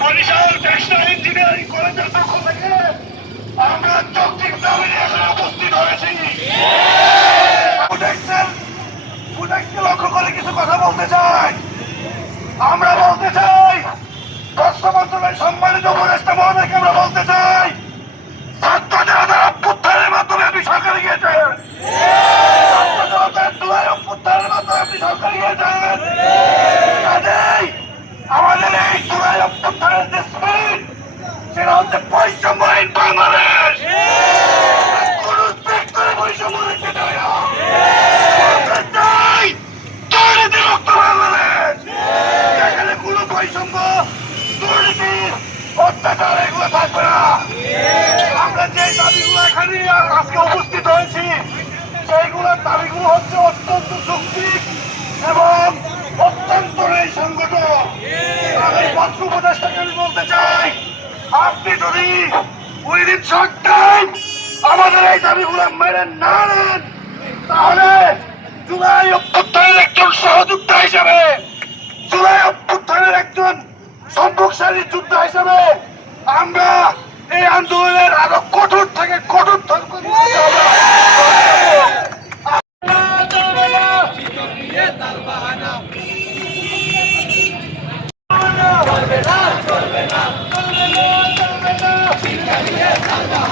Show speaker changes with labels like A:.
A: Barishal textile engineering কলেজের পক্ষ থেকে আমরা যৌক্তিক দাবিতে এখন উপস্থিত হয়েছি। ফুটেক্সকে লক্ষ্য করে কিছু কথা বলতে চাই। আমরা বলতে চাই তথ্য মন্ত্রণালয়ের সম্মানিত উপদেষ্টা মহোদয়কে আমরা বলতে চাই ছাত্র জনতার অভ্যুত্থানের মাধ্যমে আপনি সরকারে গিয়েছেন। ছাত্র জনতার দুয়ার অভ্যুত্থানের মাধ্যমে আপনি সরকারে গিয়েছেন। কাজেই কোথায় যে স্পিড সেটা হচ্ছে বৈষম্যহীন বাংলাদেশ কোনো সেক্টরে বৈষম্য রেখে দেয় না বৈষম্য দুর্নীতি অত্যাচার এগুলো থাকবে আমরা যে দাবিগুলো এখানে আজকে উপস্থিত হয়েছি সেইগুলোর দাবিগুলো হচ্ছে অত্যন্ত যৌক্তিক এবং আপনি উইদিন শর্ট টাইম আমাদের এই দাবিগুলো মেনে না নেন, তাহলে জুলাই অভ্যুত্থানের একজন সহযোদ্ধা হিসাবে, জুলাই অভ্যুত্থানের একজন সম্মুখসারী যোদ্ধা হিসাবে আমরা এই আন্দোলনের আরও কঠোর থেকে কঠোর Cemiyet Adana!